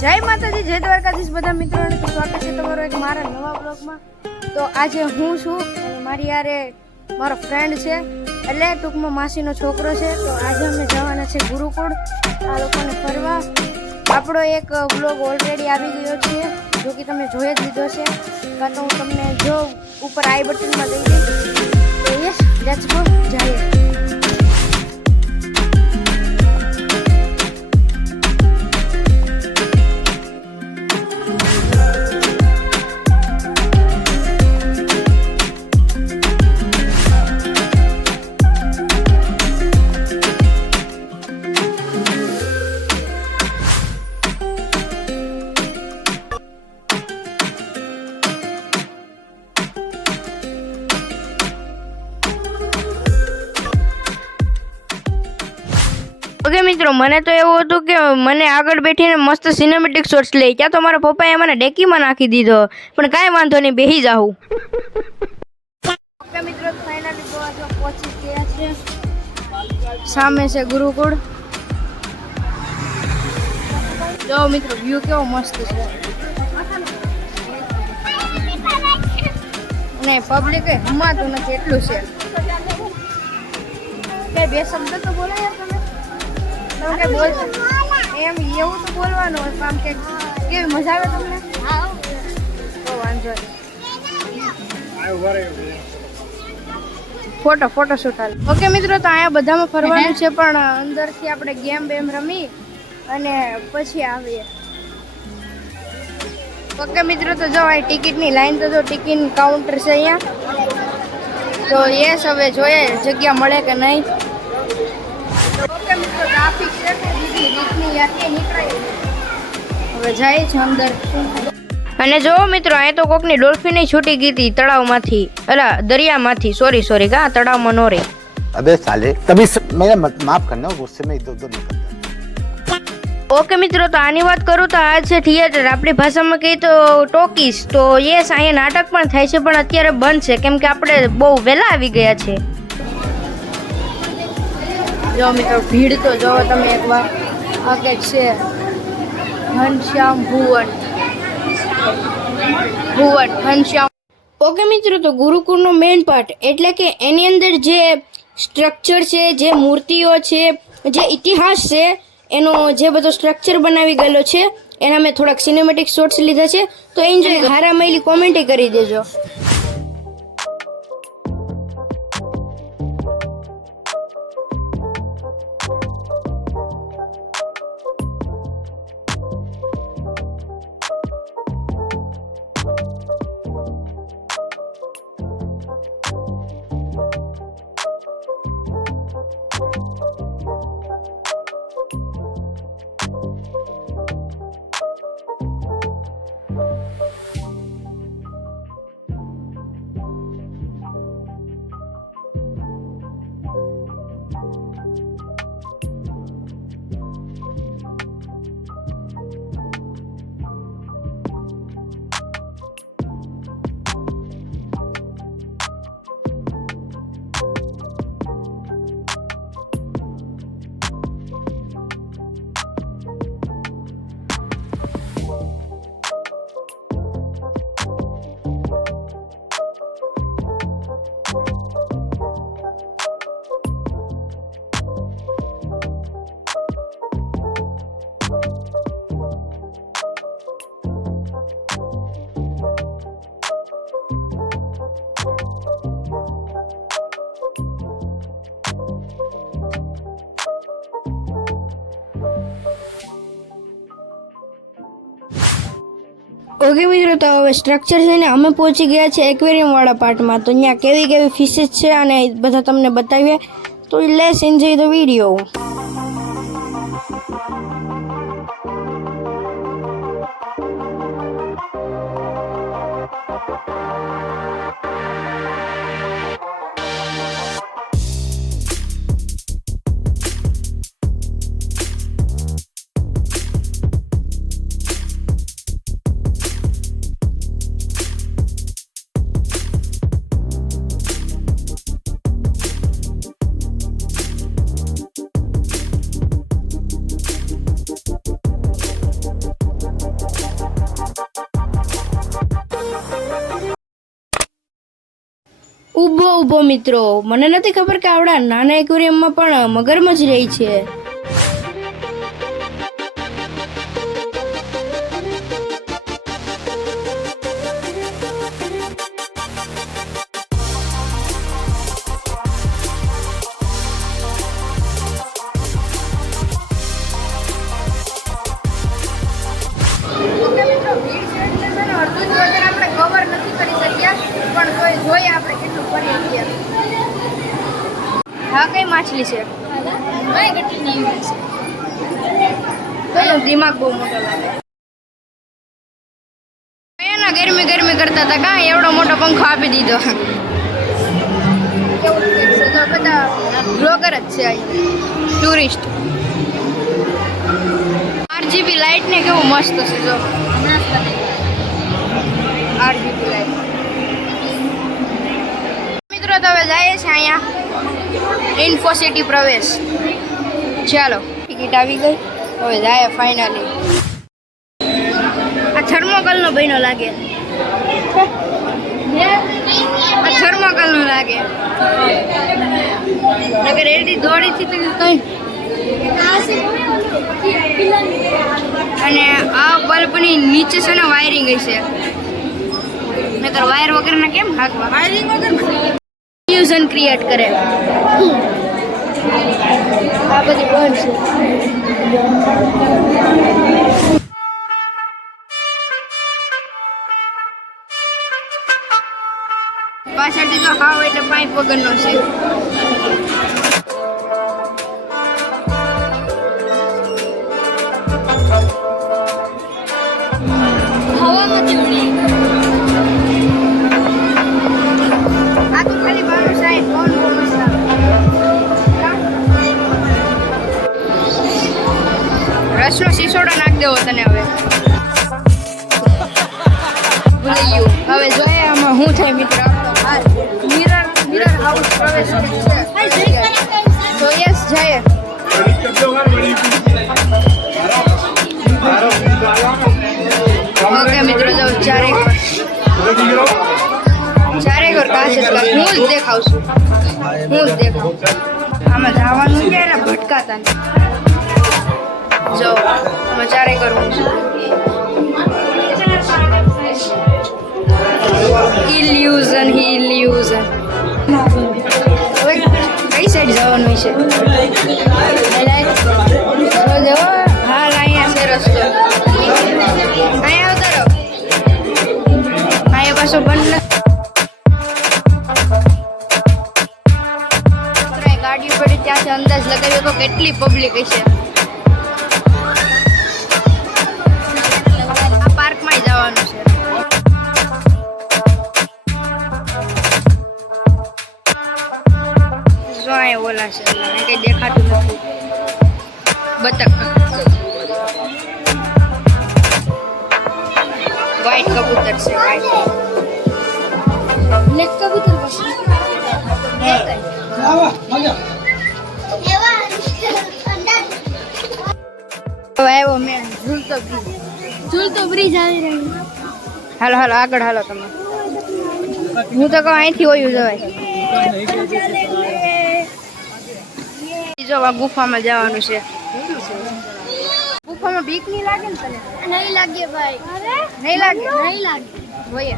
જય માતાજી, જય દ્વારકાધીશ બધા મિત્રોને સ્વાગત છે તમારો એક મારા નવા બ્લોગમાં। તો આજે હું છું અને મારી યારે મારો ફ્રેન્ડ છે, એટલે ટૂંકમાં માસીનો છોકરો છે। તો આજે અમે જવાના છે ગુરુકુળ આ લોકોને ફરવા। આપણો એક બ્લોગ ઓલરેડી આવી ગયો છે, જો કે તમે જોઈ જ લીધો છે, કાં તો હું તમને જો ઉપર આઈ બટનમાં દઈ દઈશ। તો યસ, લેટ્સ ગો, જઈએ। ઓકે મિત્રો, મને તો એવું હતું કે મને આગળ બેઠીને મસ્ત સિનેમેટિક શોટ્સ લઈ, ક્યાં તો મારા પપ્પાએ મને ડેકીમાં નાખી દીધો, પણ કાંઈ વાંધો નહીં, બેસી જાઉં। ઓકે મિત્રો, ફાઇનલી ગોવા પહોંચી ગયા છે, સામે છે ગુરુકુળ। જો મિત્રો, વ્યૂ કેવો મસ્ત છે, અને પબ્લિક હમાતું નથી એટલું છે। કે બે શબ્દ તો બોલાય તમે બોલ એમ, એવું તો બોલવાનું હોય, આમ કે કેવી મજા આવે તમને? તો વાંધો નહીં, ફોટો શૂટ હાલ। ઓકે મિત્રો, તો અહીંયા બધામાં ફરવાનું છે, પણ અંદરથી આપણે ગેમ બેમ રમી અને પછી આવીએ। ઓકે મિત્રો, તો જો આ ટિકિટની લાઈન તો જો ટિકિટ કાઉન્ટર છે અહીંયા। તો યસ, હવે જોઈએ જગ્યા મળે કે નહીં। ઓકે મિત્રો, ટ્રાફિક છે કે બીજી રીતની યાત્રા નીકળાય, હવે જાય છે અંદર। અને જો મિત્રો, અહીં તો કોકની ડોલ્ફિન છૂટી ગઈ હતી તળાવમાંથી, અલા દરિયામાંથી, સોરી કા તળાવમાં નો રે। अबे साले तभी मेरा माफ करना, गुस्से में इधर उधर निकल जाता। ઓકે મિત્રો, તો આની વાત કરું તો આ છે થિયેટર, આપણી ભાષામાં કહીએ તો ટોકીસ। તો યસ, અહીંયા નાટક પણ થાય છે, પણ અત્યારે બંધ છે કેમ કે આપણે બહુ વહેલા આવી ગયા છે। જો મિત્રો, ભીડ તો જોવો તમે એકવાર, આ કે છે ઘનશ્યામ ભુવન ઘનશ્યામ। ઓકે મિત્રો, તો ગુરુકુળનો મેઇન પાર્ટ એટલે કે એની અંદર જે સ્ટ્રક્ચર છે, જે મૂર્તિઓ છે, જે ઇતિહાસ છે, એનો જે બધો સ્ટ્રક્ચર બનાવી ગયેલો છે, એના મેં થોડાક સિનેમેટિક શોટ્સ લીધા છે। તો એન્જોય, હારા મયલી કોમેન્ટ કરી દેજો। ઓકે મિત્રો, તો હવે સ્ટ્રક્ચર છે ને અમે પહોંચી ગયા છે એક્વેરિયમ વાળા પાર્ટમાં। તો અહીંયા કેવી કેવી ફિશેસ છે અને બધા તમને બતાવીએ, તો લેટ્સ એન્જોય ધ વિડીયો। ઊભો ઊભો મિત્રો, મને નથી ખબર કે આવડા નાના એક્વેરિયમમાં પણ મગરમચ્છ રહી છે. ઓકે મિત્રો, ભીડ છે એટલે છે ને અડધું જ વજન આપણે કવર નથી કરી શક્યા, પણ તોય જોઈએ આપણે કેટલું કરીએ છીએ. હા, કઈ માછલી છે? કયો દિમાગ બહુ મોટો લાગે. એના ગરમી ગરમી કરતા હતા કા એવડો મોટો પંખો આપી દીધો. કેવું છે તો બધા બ્લોગર જ છે અહીં, ટુરિસ્ટ. RGB લાઇટ ને કેવું મસ્ત છે જો. RGB લાઇટ મિત્રો, તો હવે જાય છે અહીંયા ઇન્ફો સિટી પ્રવેશ. ચાલો, ટિકિટ આવી ગઈ, હવે જાય ફાઇનલી. આ થર્મોકોલ નો બહેનો લાગે, આ થર્મોકોલ નો લાગે. અગર એડી દોડી થી કઈ. અને આ બલ્બની નીચે છે ને વાયરિંગ હશે, નકર વાયર વગરના કેમ હાકવા? વાયરિંગ વગર ફ્યુઝન ક્રિએટ કરે. આ બધી બંધ છે. પાછળથી તો હાવ એટલે પાઇપ વગરનો છે. આ તો ખાલી બારું સાહેબ કોણ બોનસ રસનો શીશોડો નાખ દેવો તને હવે. ભૂલી ગયું. હવે જોઈએ આમાં શું થાય મિત્ર. મિરર હાઉસ પ્રવેશ છે તો યસ જાય. ઓકે મિત્રો, જો ચારે ઘર કાચ જ કાચ. હું જ દેખાવ છું, હું જ દેખાવ. આમાં જવાનું છે એટલે ભટકાતા નહીં. જો આમાં ચારે ઘર હું છું. ઇલ્યુઝન હવે કઈ સાઈડ જવાનું છે? હાલ અહીંયા છે રસ્તો. અહીંયા આવતા રહો. અહીંયા પાછો બંધ ગાડી પડી ત્યાંથી અંદાજ લગાવ્યો તો કેટલી પબ્લિક હશે. આ પાર્કમાં જવાનું છે. જો અહીંયા ઓલા છે, કઈ દેખાતું નથી. બતક, વ્હાઈટ કબૂતર છે. વ્હાઈટ બ્લેક કબૂતર આવ્યો મેં. ઝૂલતો બ્રિજ આવી રહ્યો. હાલો હાલો આગળ હાલો તમે. હું તો કહું અહીંથી ઓયું જવાય. જો આ ગુફામાં જવાનું છે. ગુફામાં બીક નહીં લાગે ને તને? નહીં લાગે ભાઈ. નહીં લાગે? નહીં લાગે. જોઈએ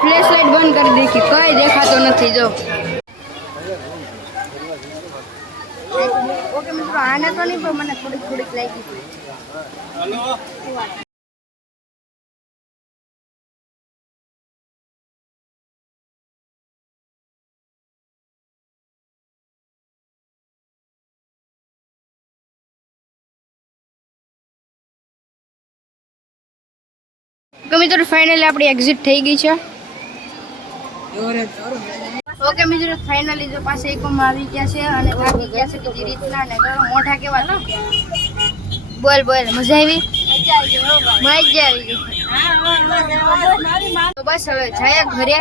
ફ્લેશ લાઈટ બંધ કરી દીધી, કઈ દેખાતો નથી. જો ઓકે મિત્રો, આને તો નહીં પણ મને થોડીક લાગી. તો મિત્રો ફાઇનલી આપણી એક્ઝિટ થઈ ગઈ છે. ઓકે મિત્રો, ફાઇનલી જો પાસે એકમાં આવી ગયા છે અને થાકી ગયા છે બીજી રીતના. ને મોઢા કેવા છે? બોલ બોલ. મજા આવી? મજા આવી ગઈ. તો બસ હવે જાય ઘરે.